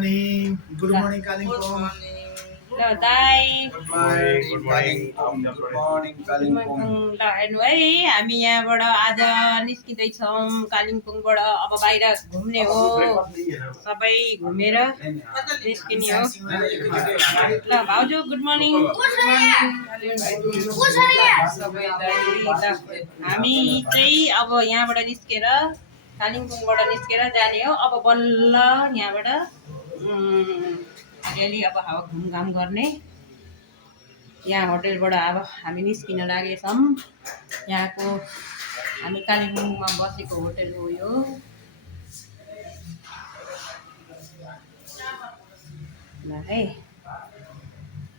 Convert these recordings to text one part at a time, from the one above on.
morning. Good morning, Kalimpong. ल दाई Good morning. Good morning. Good morning, Kalimpong. ल हेर्नु है हामी यहाँबाट आज निस्किँदैछौँ कालिम्पोङबाट अब बाहिर घुम्ने हो सबै घुमेर निस्किने हो ल भाउजू गुड मर्निङ हामी चाहिँ अब यहाँबाट निस्केर कालिम्पोङबाट निस्केर जाने हो अब बल्ल यहाँबाट अलि अब हावा घुमघाम गर्ने यहाँ होटेलबाट अब हामी निस्किन लागेछौँ यहाँको हामी कालिम्पोङमा बसेको होटेल हो यो ल है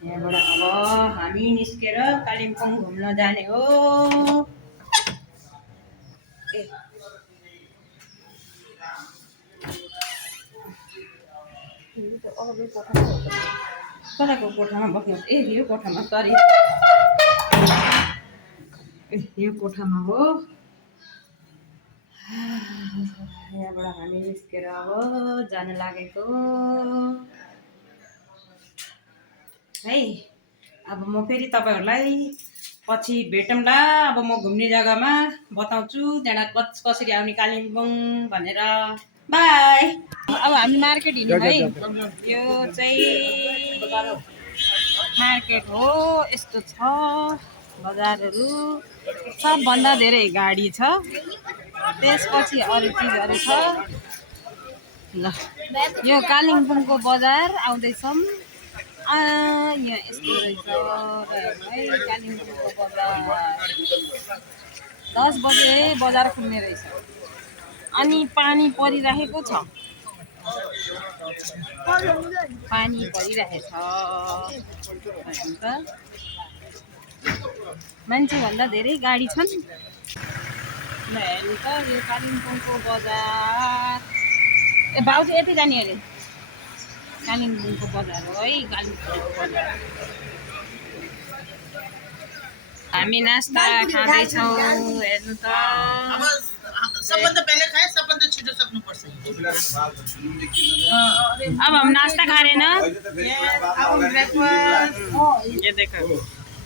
यहाँबाट अब हामी निस्केर कालिम्पोङ घुम्न जाने हो कताको कोठामा बस्नु यो कोठामा सरी यो कोठामा हो यहाँबाट हामी निस्केर अब जान लागेको है अब म फेरि तपाईँहरूलाई पछि भेटौँला अब म घुम्ने जग्गामा बताउँछु त्यहाँबाट कसरी आउने कालिम्पोङ भनेर बाई अब हामी मार्केट हिँड्यौँ है यो चाहिँ मार्केट हो यस्तो छ बजारहरू सबभन्दा धेरै गाडी छ त्यसपछि अरू चिजहरू छ ल यो कालिम्पोङको बजार आउँदैछौँ यहाँ यस्तो रहेछ है कालिम्पोङको बजार 10 बजे बजार खुल्ने रहेछ अनि पानी परिरहेको छ पानी परिरहेछ मान्छेभन्दा धेरै गाडी छन् ल हेर्नु त यो कालिम्पोङको बजार ए भाउजू यति जाने अरे कालिम्पोङको बजार हो है कालिम्पोङको बजार हामी नास्ता खाँदैछौँ हेर्नु त सबभन्दा पहिले खाए सबभन्दा छिटो सक्नुपर्छ अब हम नाश्ता खा रहे हैं ना ये देखो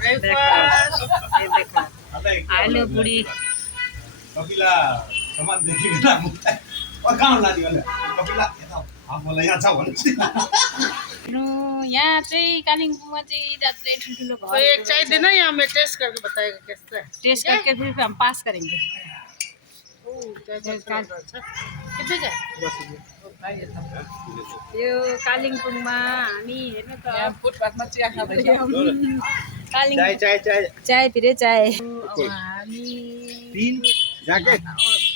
ये देखो आलू पूरी कपिला सामान देखिन ना और कहाँ लाने वाले कपिला आप बोला यहाँ छ भन्नु यहाँ चाहिँ कालिम्पोङमा चाहिँ जात्रै ठुल्ठुलो घर एक चाय देना यहाँ मैं टेस्ट करके बताएगा कैसा है टेस्ट करके फिर हम पास करेंगे कितने जाए यो कालिम्पोङमा हामी हेर्नु त फुटपाथमा चिया खाँदैछौँ कालिम्पोङ चाय पिरे चाय अब हामी तीन ज्याकेट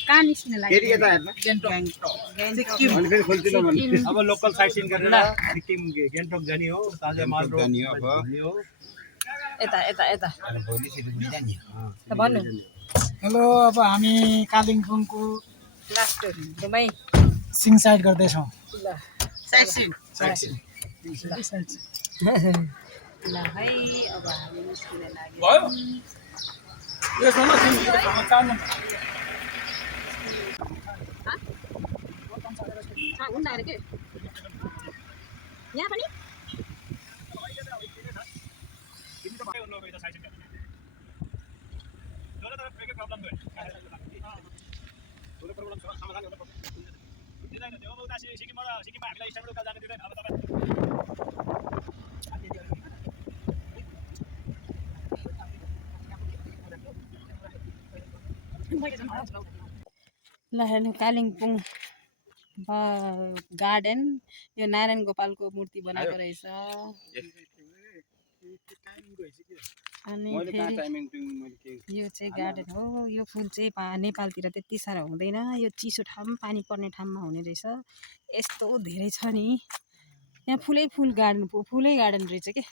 कहाँ निस्किन लाग्यो अब लोकल साइट सीइङ गरेर सिक्किम गेन्टोक जाने हो ताजा माल जाने हो अब यता यता यता भोलि सिलगढी जाने हो त भन्नु हेलो अब हामी कालिम्पोङको लास्ट घुमाइ सिङ साइड गर्दैछौँ ल साइड ल है अब हामी निस्किन लाग्यो हुँदा के यहाँ पनि ल हेर्नु कालिम्पोङ गार्डन यो नारायण गोपालको मूर्ति बनाएको रहेछ अनि यो चाहिँ गार्डन हो यो फुल चाहिँ नेपालतिर त्यति साह्रो हुँदैन यो चिसो ठाउँ पानी पर्ने ठाउँमा हुने रहेछ यस्तो धेरै छ नि यहाँ फुलै फुल गार्डन फुलै गार्डन रहेछ के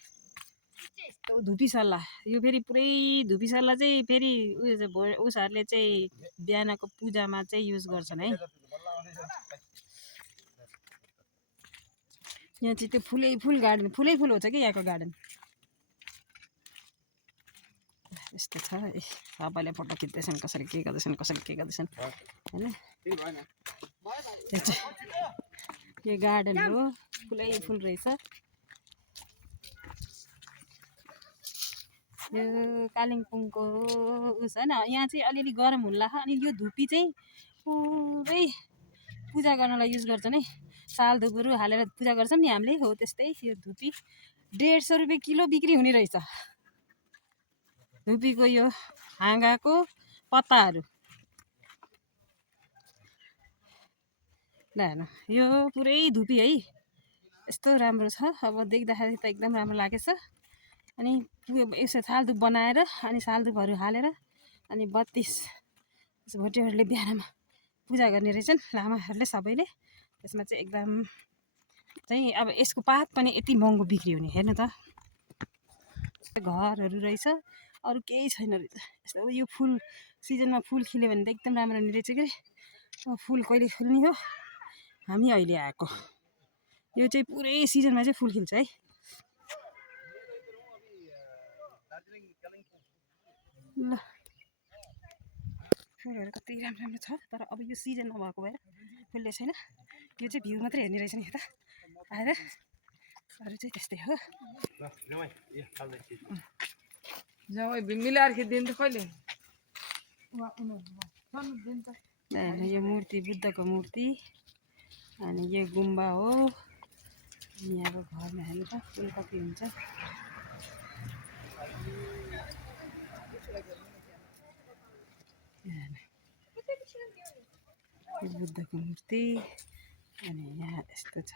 यस्तो धुपीसल्ला यो फेरि पुरै धुपीसल्ला चाहिँ फेरि उसहरूले चाहिँ बिहानको पूजामा चाहिँ युज गर्छन् है यहाँ चाहिँ त्यो फुलै फुल गार्डन फुलै फुल हुन्छ कि यहाँको गार्डन यस्तो छ सबैले फोटो खिच्दैछन् कसरी के गर्दैछन् होइन यो गार्डन हो फुलै फुल रहेछ यो कालिम्पोङको उस होइन यहाँ चाहिँ अलिअलि गरम हुन्ला अनि यो धुपी चाहिँ पुरै पूजा गर्नलाई युज गर्छन् है सालधुपहरू हालेर पूजा गर्छौँ नि हामीले हो त्यस्तै यो धुपी 150 रुपियाँ किलो बिक्री हुने रहेछ धुपीको यो हाँगाको पत्ताहरू ल हेर्नु यो पुरै धुपी है यस्तो राम्रो छ अब देख्दाखेरि त एकदम राम्रो लागेछ अनि यसो सालधुप बनाएर अनि सालधुपहरू हालेर अनि 32 भोटेहरूले बिहानमा पूजा गर्ने रहेछन् लामाहरूले सबैले त्यसमा चाहिँ एकदम चाहिँ अब यसको पात पनि यति महँगो बिक्री हुने हेर्नु त घरहरू रहेछ अरू केही छैन रहेछ यस्तो यो फुल सिजनमा फुल खिल्यो भने त एकदम राम्रो हुने रहेछ कि फुल कहिले फुल्ने हो हामी अहिले आएको यो चाहिँ पुरै सिजनमा चाहिँ फुल खिल्छ है ल फुलहरू कति राम्रो राम्रो छ तर अब यो सिजन नभएको भएर फुल्ने छैन यो चाहिँ भ्यू मात्रै हेर्ने रहेछ नि यता आएर अरू चाहिँ त्यस्तै हो मिलाएर दिन्छ कहिले यो मूर्ति बुद्धको मूर्ति अनि यो गुम्बा हो यहाँको घरमा हेर्नु त फुल कति हुन्छ बुद्धको मूर्ति अनि यहाँ यस्तो छ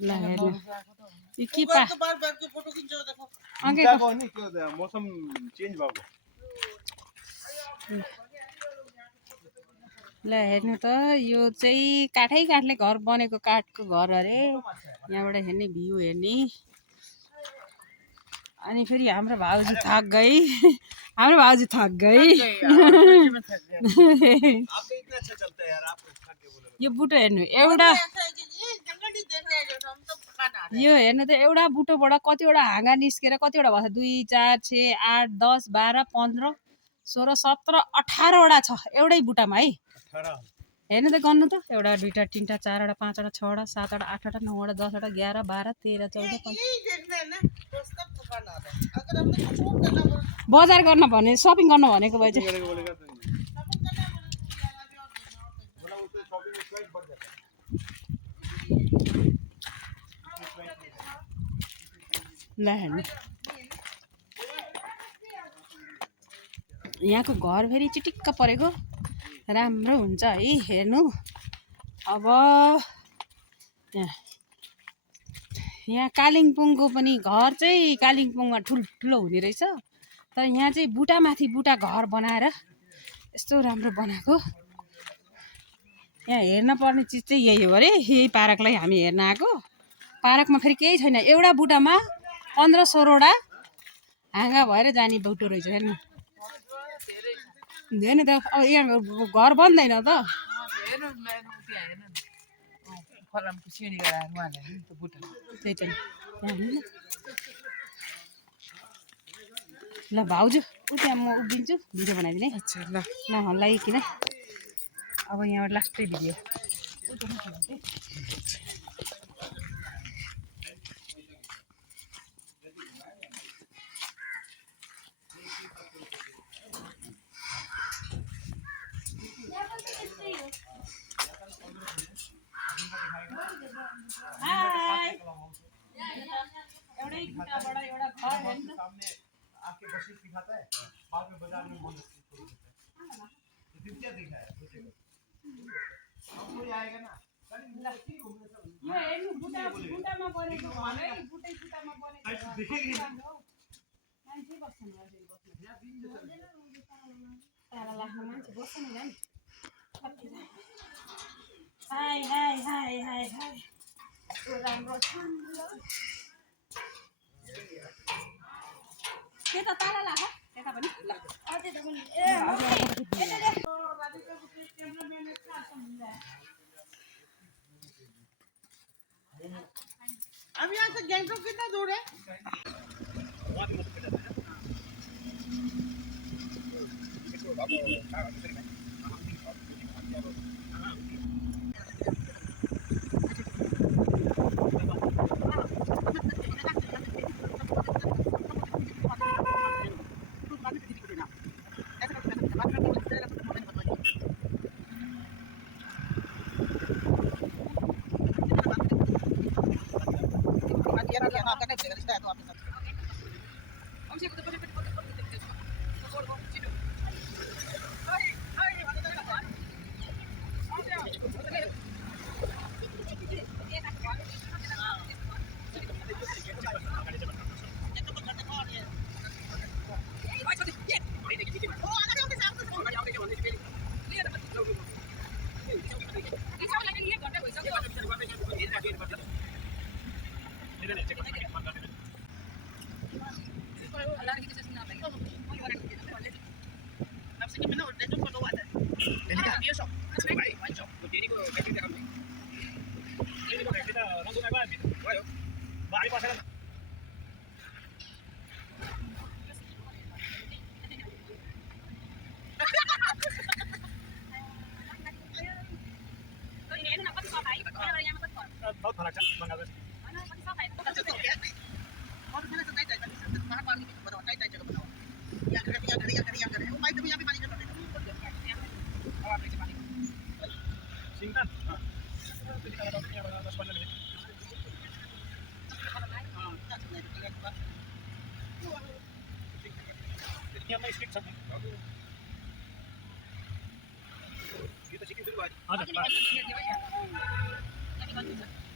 ल हेर्नु यो के पा मौसम चेन्ज भएको ल हेर्नु त यो चाहिँ काठले घर बनेको काठको घर अरे यहाँबाट हेर्ने भ्यू हेर्ने अनि फेरि हाम्रो भाउजू थक गई यो बुटो हेर्नु एउटा यो हेर्नु त एउटा बुटोबाट कतिवटा हाँगा निस्केर कतिवटा भएको 2 4 6 8 10 12 15 16 17 18वटा छ एउटै बुटामा है हेर्नु त गर्नु त एउटा दुईटा तीनटा चारवटा पाँचवटा छवटा सातवटा आठवटा नौवटा 10वटा 11 12 13 14 बजार गर्न भने सपिङ गर्न भनेको भए चाहिँ ल हेर्नु यहाँको घर फेरि चिटिक्क परेको राम्रो हुन्छ है हेर्नु अब यहाँ कालिम्पोङको पनि घर चाहिँ कालिम्पोङमा ठुलो हुने रहेछ तर यहाँ चाहिँ बुटामाथि बुटा घर बनाएर यस्तो राम्रो बनाएको यहाँ हेर्न पर्ने चिज चाहिँ यही हो अरे यही पार्कलाई हामी हेर्न आएको पार्कमा फेरि केही छैन एउटा बुटामा 15-16वटा हाँगा भएर जाने बुटो रहेछ हेर्नु हेर्नु त अब यहाँ घर बन्दैन त त्यही त ल भाउजू त्यहाँ म उभिन्छु भिडियो बनाइदिने ल हल्लाइकन अब यहाँबाट लास्टै भिडियो एउटै बुटाबाट एउटा घर हेर्नु आपके बच्चे सिखाता है बाद में बाजार में बोल तो क्या देखा है कोई आएगा ना यो हेर्नु बुटामा बनेको घर है बुटामा बनेको मान्छे बस्छ नि तारा लाग्नु मान्छे बस्छ नि झन् कतिजना high high high high high कस्तो राम्रो छ त्यता तारा लाग त्यता पनि ल त्यता पनि ए अब यहाँ से गैंगटॉक कितना दूर है? बहुत फरक छ बङ्गालको सिंगटन यहाँमा स्ट्रिक्ट छ यो त सिक्किम सुरु भयो हजुर